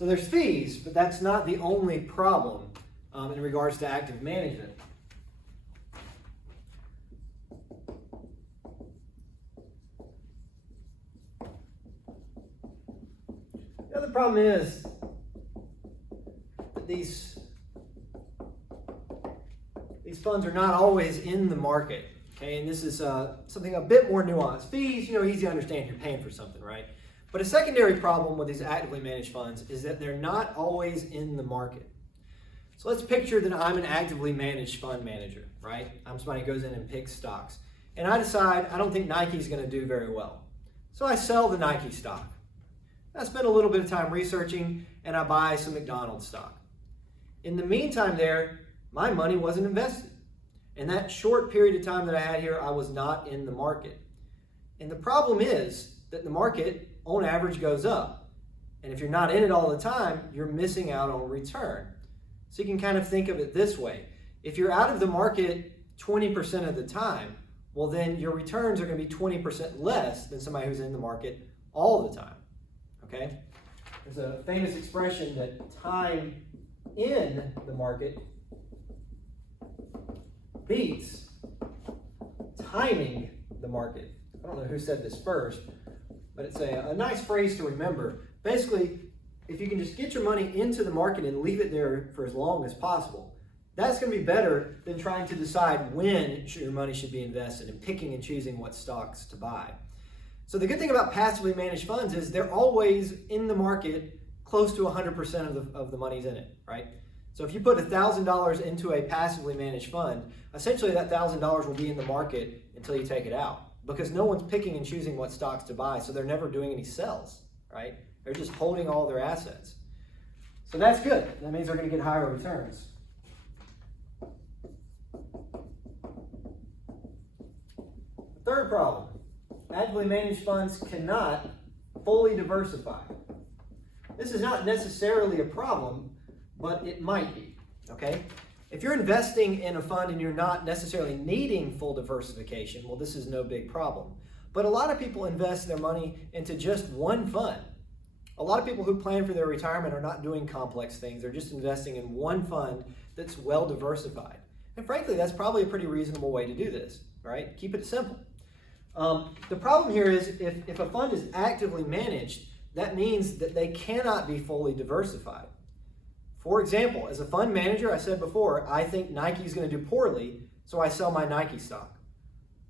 So there's fees, but that's not the only problem in regards to active management. The other problem is that these funds are not always in the market. Okay, and this is something a bit more nuanced. Fees, easy to understand. You're paying for something, right? But a secondary problem with these actively managed funds is that they're not always in the market. So let's picture that I'm an actively managed fund manager, right? I'm somebody who goes in and picks stocks. And I decide I don't think Nike's going to do very well. So I sell the Nike stock. I spend a little bit of time researching and I buy some McDonald's stock. In the meantime there, my money wasn't invested. In that short period of time that I had here, I was not in the market. And the problem is that the market, on average, goes up. And if you're not in it all the time, you're missing out on return. So you can kind of think of it this way. If you're out of the market 20% of the time, well then your returns are going to be 20% less than somebody who's in the market all the time. Okay? There's a famous expression that time in the market beats timing the market. I don't know who said this first, but it's a nice phrase to remember. Basically, if you can just get your money into the market and leave it there for as long as possible, that's going to be better than trying to decide when your money should be invested and picking and choosing what stocks to buy. So the good thing about passively managed funds is they're always in the market close to 100% of the money's in it, right? So if you put $1,000 into a passively managed fund, essentially that $1,000 will be in the market until you take it out, because no one's picking and choosing what stocks to buy, so they're never doing any sells, right? They're just holding all their assets. So that's good. That means they're going to get higher returns. The third problem, actively managed funds cannot fully diversify. This is not necessarily a problem, but it might be, okay? If you're investing in a fund and you're not necessarily needing full diversification, well, this is no big problem. But a lot of people invest their money into just one fund. A lot of people who plan for their retirement are not doing complex things. They're just investing in one fund that's well diversified. And frankly, that's probably a pretty reasonable way to do this, right? Keep it simple. The problem here is if a fund is actively managed, that means that they cannot be fully diversified. For example, as a fund manager, I said before, I think Nike's going to do poorly, so I sell my Nike stock.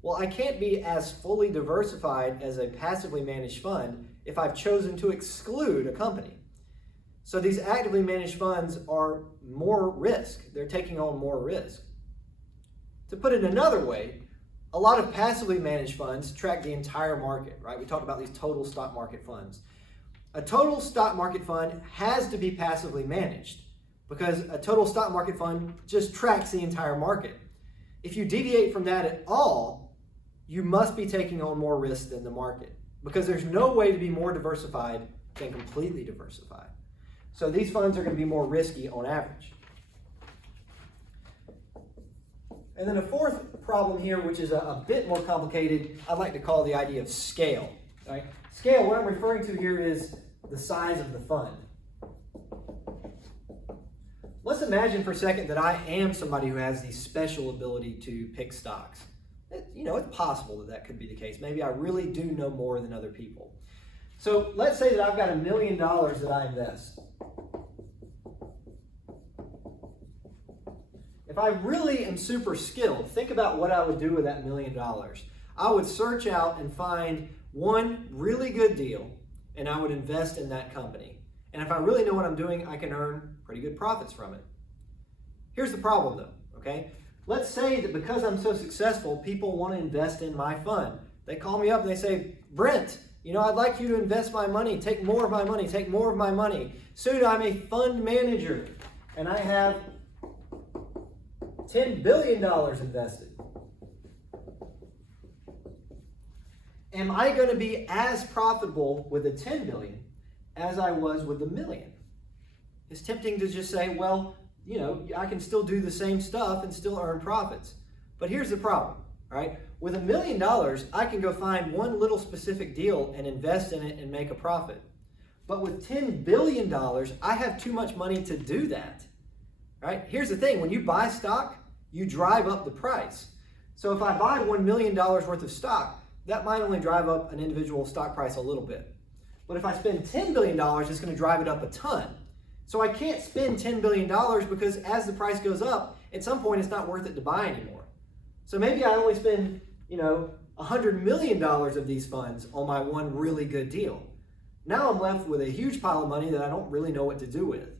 Well, I can't be as fully diversified as a passively managed fund if I've chosen to exclude a company. So these actively managed funds are more risk. They're taking on more risk. To put it another way, a lot of passively managed funds track the entire market, right? We talk about these total stock market funds. A total stock market fund has to be passively managed because a total stock market fund just tracks the entire market. If you deviate from that at all, you must be taking on more risk than the market because there's no way to be more diversified than completely diversified. So these funds are going to be more risky on average. And then a fourth problem here, which is a bit more complicated, I'd like to call the idea of scale. Right? Scale, what I'm referring to here is the size of the fund. Let's imagine for a second that I am somebody who has the special ability to pick stocks. It's possible that that could be the case. Maybe I really do know more than other people. So let's say that I've got $1 million that I invest. If I really am super skilled, think about what I would do with that $1 million. I would search out and find one really good deal, and I would invest in that company. And if I really know what I'm doing, I can earn pretty good profits from it. Here's the problem though, okay? Let's say that because I'm so successful, people want to invest in my fund. They call me up and they say, Brent, I'd like you to invest my money, take more of my money, take more of my money. Soon I'm a fund manager, and I have $10 billion invested. Am I going to be as profitable with the 10 billion as I was with the million? It's tempting to just say, well, I can still do the same stuff and still earn profits. But here's the problem, right? With $1 million, I can go find one little specific deal and invest in it and make a profit. But with $10 billion, I have too much money to do that. Right? Here's the thing, when you buy stock, you drive up the price. So if I buy $1 million worth of stock, that might only drive up an individual stock price a little bit. But if I spend $10 billion, it's going to drive it up a ton. So I can't spend $10 billion because as the price goes up, at some point it's not worth it to buy anymore. So maybe I only spend, $100 million of these funds on my one really good deal. Now I'm left with a huge pile of money that I don't really know what to do with.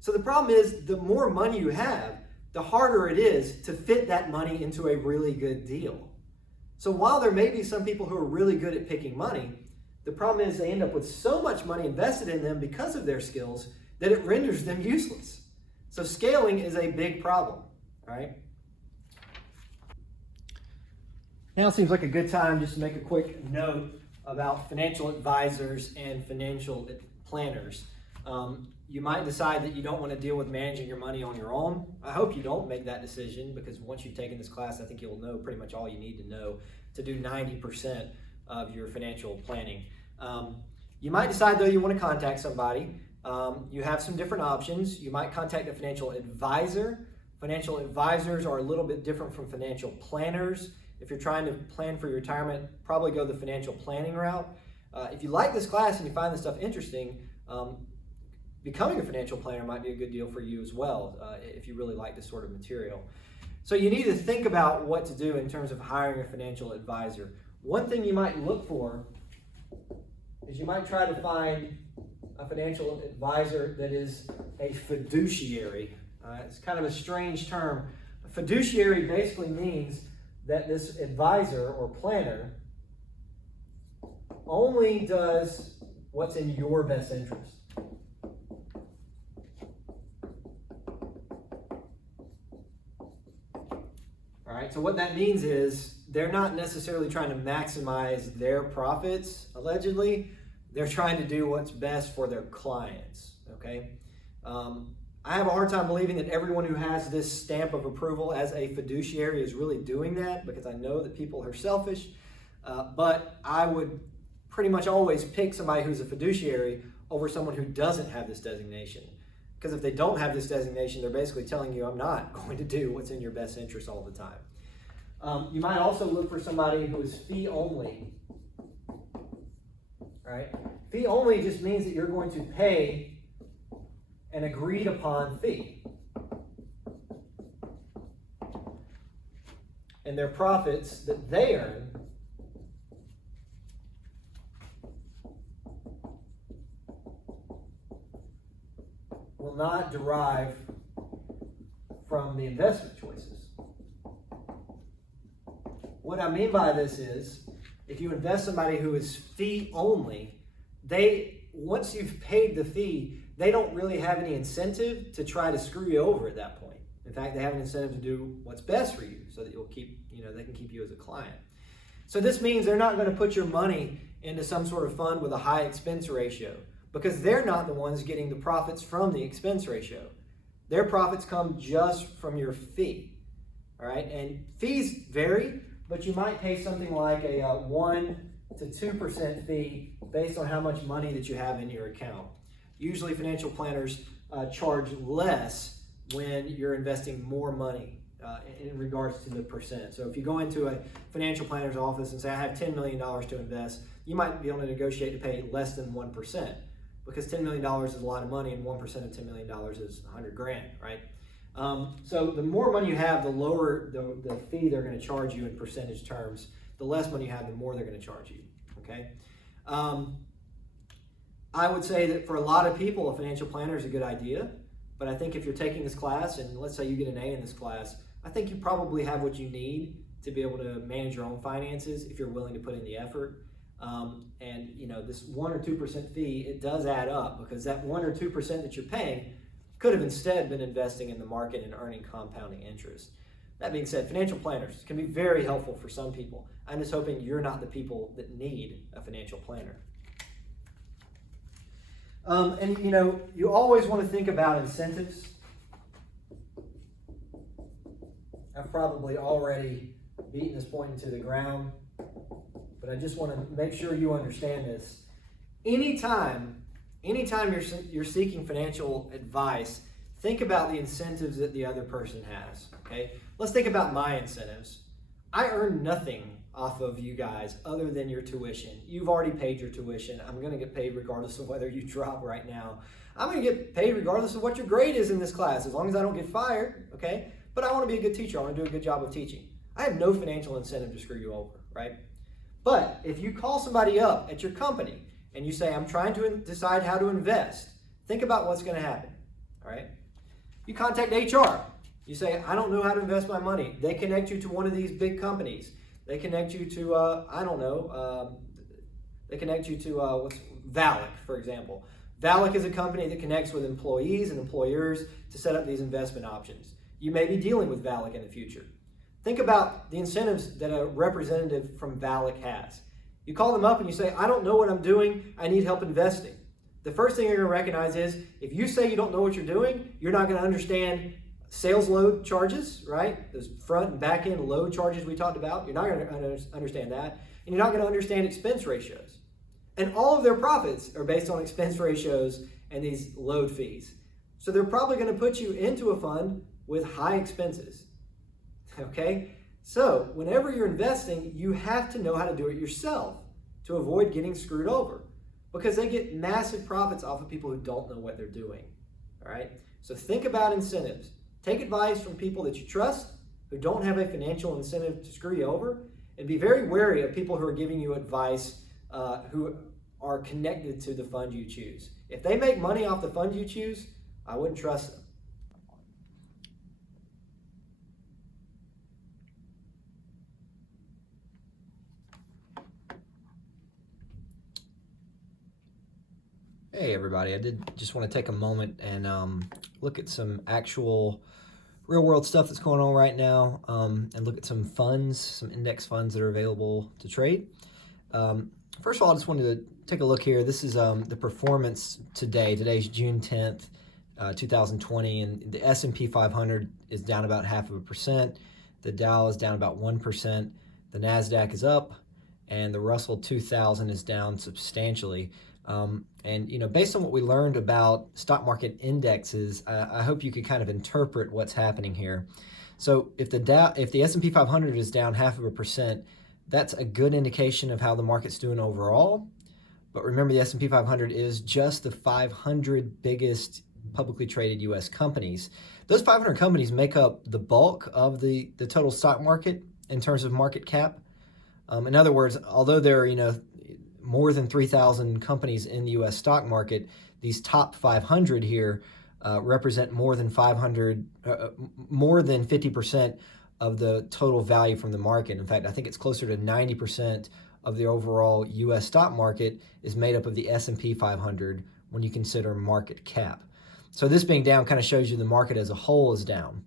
So the problem is, the more money you have, the harder it is to fit that money into a really good deal. So while there may be some people who are really good at picking money, the problem is they end up with so much money invested in them because of their skills that it renders them useless. So scaling is a big problem, right? Now it seems like a good time just to make a quick note about financial advisors and financial planners. You might decide that you don't want to deal with managing your money on your own. I hope you don't make that decision, because once you've taken this class, I think you'll know pretty much all you need to know to do 90% of your financial planning. You might decide, though, you want to contact somebody. You have some different options. You might contact a financial advisor. Financial advisors are a little bit different from financial planners. If you're trying to plan for your retirement, probably go the financial planning route. If you like this class and you find this stuff interesting, becoming a financial planner might be a good deal for you as well, if you really like this sort of material. So you need to think about what to do in terms of hiring a financial advisor. One thing you might look for is you might try to find a financial advisor that is a fiduciary. It's kind of a strange term. A fiduciary basically means that this advisor or planner only does what's in your best interest. All right, so what that means is they're not necessarily trying to maximize their profits, allegedly. They're trying to do what's best for their clients, okay? I have a hard time believing that everyone who has this stamp of approval as a fiduciary is really doing that, because I know that people are selfish, but I would pretty much always pick somebody who's a fiduciary over someone who doesn't have this designation. Because if they don't have this designation, they're basically telling you, I'm not going to do what's in your best interest all the time. You might also look for somebody who is fee only. Right? Fee only just means that you're going to pay an agreed upon fee. And their profits that they earn will not derive from the investment choices. What I mean by this is, if you invest somebody who is fee only, once you've paid the fee, they don't really have any incentive to try to screw you over at that point. In fact, they have an incentive to do what's best for you so that they can keep you as a client. So this means they're not going to put your money into some sort of fund with a high expense ratio, because they're not the ones getting the profits from the expense ratio. Their profits come just from your fee. All right, and fees vary, but you might pay something like a 1 to 2% fee based on how much money that you have in your account. Usually financial planners charge less when you're investing more money in regards to the percent. So if you go into a financial planner's office and say, I have $10 million to invest, you might be able to negotiate to pay less than 1%, because $10 million is a lot of money, and 1% of $10 million is 100 grand, right? So the more money you have, the lower the fee they're going to charge you in percentage terms. The less money you have, the more they're going to charge you, okay? I would say that for a lot of people, a financial planner is a good idea, but I think if you're taking this class, and let's say you get an A in this class, I think you probably have what you need to be able to manage your own finances if you're willing to put in the effort. And this 1 or 2% fee, it does add up, because that 1 or 2% that you're paying could have instead been investing in the market and earning compounding interest. That being said, financial planners can be very helpful for some people. I'm just hoping you're not the people that need a financial planner. You always want to think about incentives. I've probably already beaten this point into the ground, but I just want to make sure you understand this. Anytime anytime you're seeking financial advice, think about the incentives that the other person has, okay? Let's think about my incentives. I earn nothing off of you guys other than your tuition. You've already paid your tuition. I'm gonna get paid regardless of whether you drop right now. I'm gonna get paid regardless of what your grade is in this class, as long as I don't get fired, okay? But I wanna be a good teacher. I wanna do a good job of teaching. I have no financial incentive to screw you over, right? But if you call somebody up at your company and you say, I'm trying to decide how to invest, think about what's gonna happen, all right? You contact HR. You say, I don't know how to invest my money. They connect you to one of these big companies. They connect you to, they connect you to Valak, for example. Valak is a company that connects with employees and employers to set up these investment options. You may be dealing with Valak in the future. Think about the incentives that a representative from Valak has. You call them up and you say, I don't know what I'm doing. I need help investing. The first thing you're going to recognize is if you say you don't know what you're doing, you're not going to understand sales load charges, right? Those front and back end load charges we talked about. You're not going to understand that. And you're not going to understand expense ratios. And all of their profits are based on expense ratios and these load fees. So they're probably going to put you into a fund with high expenses. Okay? So whenever you're investing, you have to know how to do it yourself to avoid getting screwed over, because they get massive profits off of people who don't know what they're doing. All right? So think about incentives. Take advice from people that you trust, who don't have a financial incentive to screw you over, and be very wary of people who are giving you advice who are connected to the fund you choose. If they make money off the fund you choose, I wouldn't trust them. Hey everybody, I did just want to take a moment and look at some actual real world stuff that's going on right now, and look at some funds, some index funds that are available to trade. First of all, I just wanted to take a look here. This is the performance today. Today's June 10th, 2020, and the S&P 500 is down about 0.5%. The Dow is down about 1%. The NASDAQ is up, and the Russell 2000 is down substantially. And you know, based on what we learned about stock market indexes, I hope you could kind of interpret what's happening here. So if the S&P 500 is down 0.5%, that's a good indication of how the market's doing overall. But remember, the S&P 500 is just the 500 biggest publicly traded U.S. companies. Those 500 companies make up the bulk of the total stock market in terms of market cap. In other words, although there are, more than 3,000 companies in the U.S. stock market, these top 500 here represent more than 50% of the total value from the market. In fact, I think it's closer to 90% of the overall U.S. stock market is made up of the S&P 500 when you consider market cap. So this being down kind of shows you the market as a whole is down.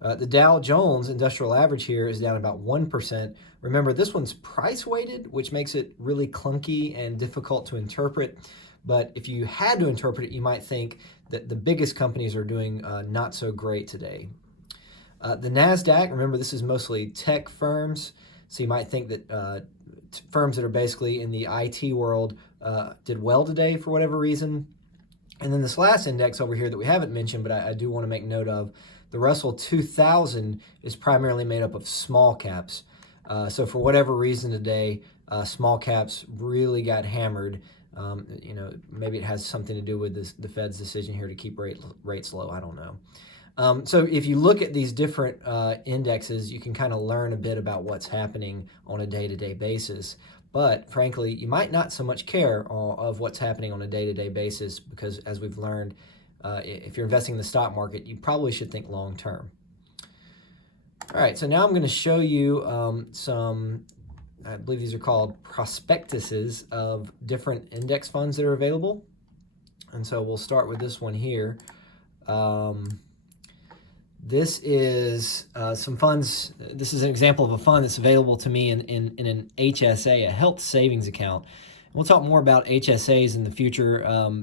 The Dow Jones Industrial Average here is down about 1%. Remember, this one's price weighted, which makes it really clunky and difficult to interpret. But if you had to interpret it, you might think that the biggest companies are doing not so great today. The NASDAQ, remember, this is mostly tech firms. So you might think that firms that are basically in the IT world did well today for whatever reason. And then this last index over here that we haven't mentioned, but I do want to make note of, the Russell 2000 is primarily made up of small caps. So for whatever reason today, small caps really got hammered. Maybe it has something to do with the Fed's decision here to keep rates low. I don't know. So if you look at these different indexes, you can kind of learn a bit about what's happening on a day-to-day basis. But frankly, you might not so much care of what's happening on a day-to-day basis, because as we've learned, if you're investing in the stock market, you probably should think long-term. All right, so now I'm going to show you some, I believe these are called prospectuses of different index funds that are available. And so we'll start with this one here. This is some funds. This is an example of a fund that's available to me in an HSA, a health savings account. We'll talk more about HSAs in the future,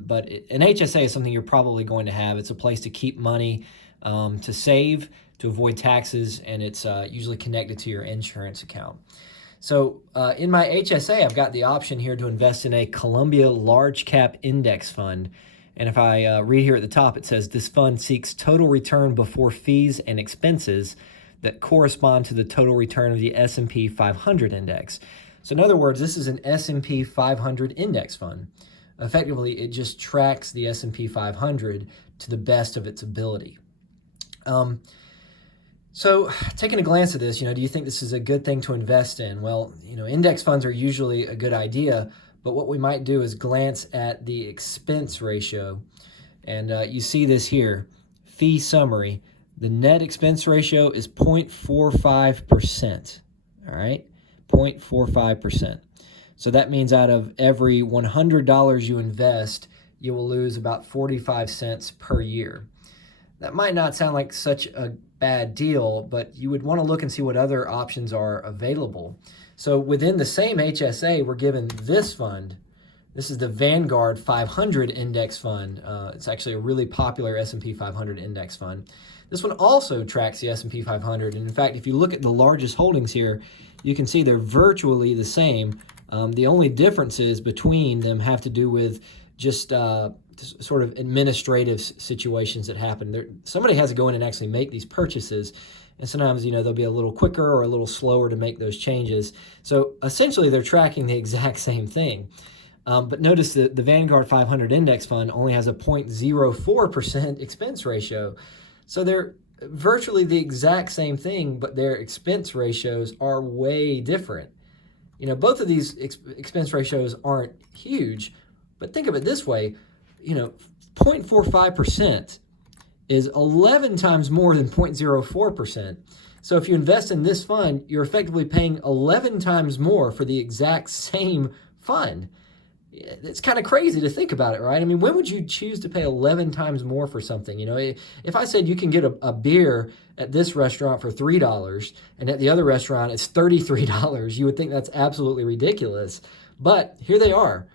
but an HSA is something you're probably going to have. It's a place to keep money, to save, to avoid taxes, and it's usually connected to your insurance account. So in my HSA, I've got the option here to invest in a Columbia Large Cap Index Fund. And if I read here at the top, it says this fund seeks total return before fees and expenses that correspond to the total return of the S&P 500 index. So in other words, this is an S&P 500 index fund. Effectively, it just tracks the S&P 500 to the best of its ability. So taking a glance at this, do you think this is a good thing to invest in? Well, index funds are usually a good idea, but what we might do is glance at the expense ratio. And you see this here, fee summary. The net expense ratio is 0.45%, all right? 0.45%. So that means out of every $100 you invest, you will lose about 45 cents per year. That might not sound like such a bad deal, but you would want to look and see what other options are available. So within the same HSA, we're given this fund. This is the Vanguard 500 Index Fund. It's actually a really popular S&P 500 index fund. This one also tracks the S&P 500. And in fact, if you look at the largest holdings here, you can see they're virtually the same. The only differences between them have to do with just sort of administrative situations that happen. Somebody has to go in and actually make these purchases. And sometimes, they'll be a little quicker or a little slower to make those changes. So essentially, they're tracking the exact same thing. But notice that the Vanguard 500 Index Fund only has a 0.04% expense ratio. So they're virtually the exact same thing, but their expense ratios are way different. Both of these expense ratios aren't huge, but think of it this way, 0.45% is 11 times more than 0.04%. So if you invest in this fund, you're effectively paying 11 times more for the exact same fund. It's kind of crazy to think about it, right? I mean, when would you choose to pay 11 times more for something? If I said you can get a beer at this restaurant for $3 and at the other restaurant it's $33, you would think that's absolutely ridiculous. But here they are.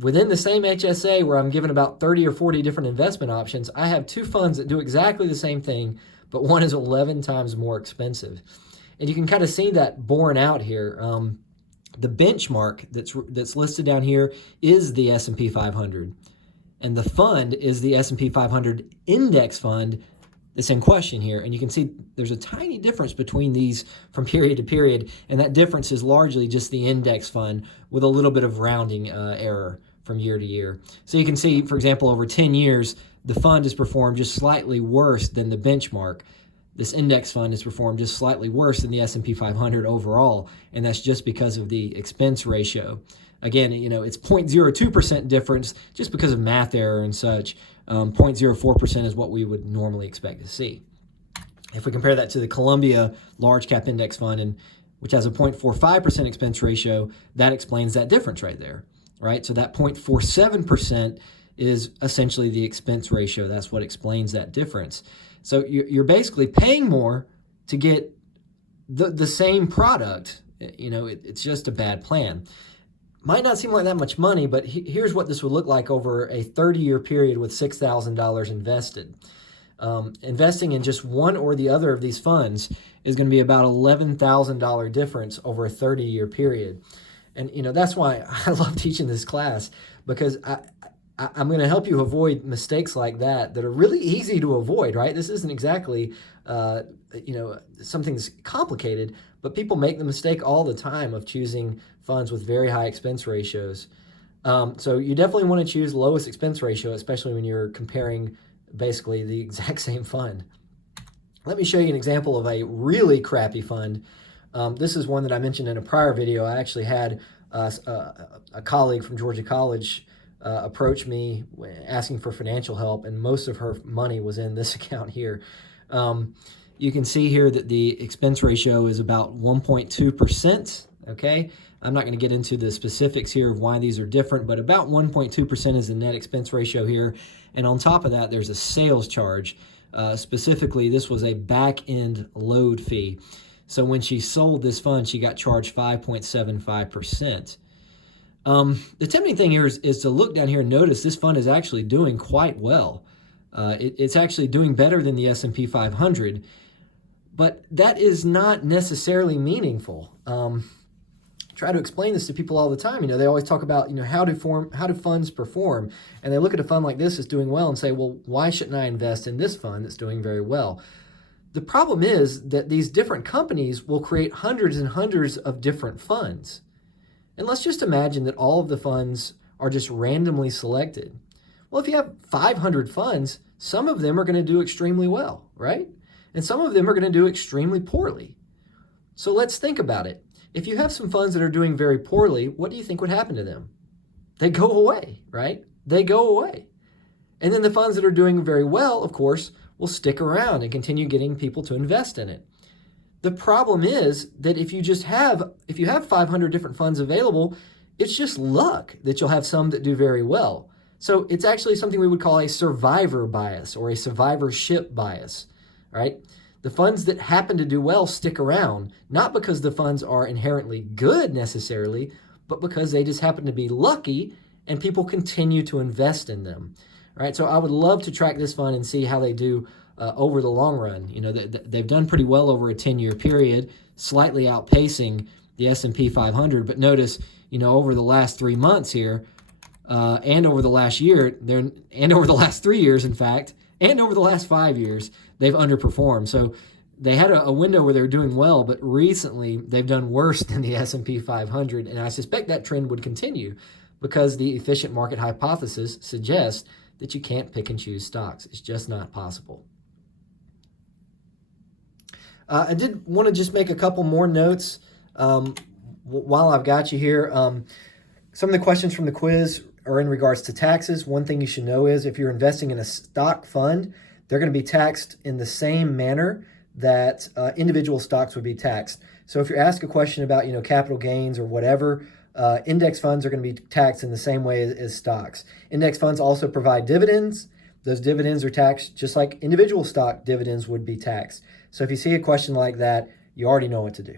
Within the same HSA where I'm given about 30 or 40 different investment options, I have two funds that do exactly the same thing, but one is 11 times more expensive. And you can kind of see that borne out here. The benchmark that's listed down here is the S&P 500. And the fund is the S&P 500 index fund that's in question here. And you can see there's a tiny difference between these from period to period. And that difference is largely just the index fund with a little bit of rounding error from year to year. So you can see, for example, over 10 years, the fund has performed just slightly worse than the benchmark. This index fund has performed just slightly worse than the S&P 500 overall, and that's just because of the expense ratio. Again, it's 0.02% difference just because of math error and such. 0.04% is what we would normally expect to see. If we compare that to the Columbia Large Cap Index Fund, which has a 0.45% expense ratio, that explains that difference right there, right? So that 0.47% is essentially the expense ratio. That's what explains that difference. So you're basically paying more to get the same product. It's just a bad plan. Might not seem like that much money, but here's what this would look like over a 30-year period with $6,000 invested. Investing in just one or the other of these funds is going to be about $11,000 difference over a 30-year period. And, that's why I love teaching this class, because I'm going to help you avoid mistakes like that are really easy to avoid, right? This isn't exactly, something's complicated, but people make the mistake all the time of choosing funds with very high expense ratios. So you definitely want to choose lowest expense ratio, especially when you're comparing basically the exact same fund. Let me show you an example of a really crappy fund. This is one that I mentioned in a prior video. I actually had a colleague from Georgia College approached me asking for financial help, and most of her money was in this account here. You can see here that the expense ratio is about 1.2%, okay? I'm not going to get into the specifics here of why these are different, but about 1.2% is the net expense ratio here. And on top of that, there's a sales charge. Specifically, this was a back-end load fee. So when she sold this fund, she got charged 5.75%. The tempting thing here is to look down here and notice this fund is actually doing quite well. It's actually doing better than the S&P 500, but that is not necessarily meaningful. try to explain this to people all the time. You know, they always talk about, you know, how do funds perform? And they look at a fund like this that's doing well and say, well, why shouldn't I invest in this fund that's doing very well? The problem is that these different companies will create hundreds and hundreds of different funds. And let's just imagine that all of the funds are just randomly selected. Well, if you have 500 funds, some of them are going to do extremely well, right? And some of them are going to do extremely poorly. So let's think about it. If you have some funds that are doing very poorly, what do you think would happen to them? They go away, right? They go away. And then the funds that are doing very well, of course, will stick around and continue getting people to invest in it. The problem is that if you have 500 different funds available, it's just luck that you'll have some that do very well. So it's actually something we would call a survivor bias or a survivorship bias, right? The funds that happen to do well stick around, not because the funds are inherently good necessarily, but because they just happen to be lucky and people continue to invest in them, right? So I would love to track this fund and see how they do over the long run. You know, they've done pretty well over a 10-year period, slightly outpacing the S&P 500. But notice, you know, over the last 3 months here, and over the last year, and over the last 3 years, in fact, and over the last 5 years, they've underperformed. So they had a window where they were doing well, but recently they've done worse than the S&P 500. And I suspect that trend would continue because the efficient market hypothesis suggests that you can't pick and choose stocks. It's just not possible. I did want to just make a couple more notes while I've got you here. Some of the questions from the quiz are in regards to taxes. One thing you should know is if you're investing in a stock fund, they're going to be taxed in the same manner that individual stocks would be taxed. So if you're asked a question about, you know, capital gains or whatever, index funds are going to be taxed in the same way as stocks. Index funds also provide dividends. Those dividends are taxed just like individual stock dividends would be taxed. So if you see a question like that, you already know what to do.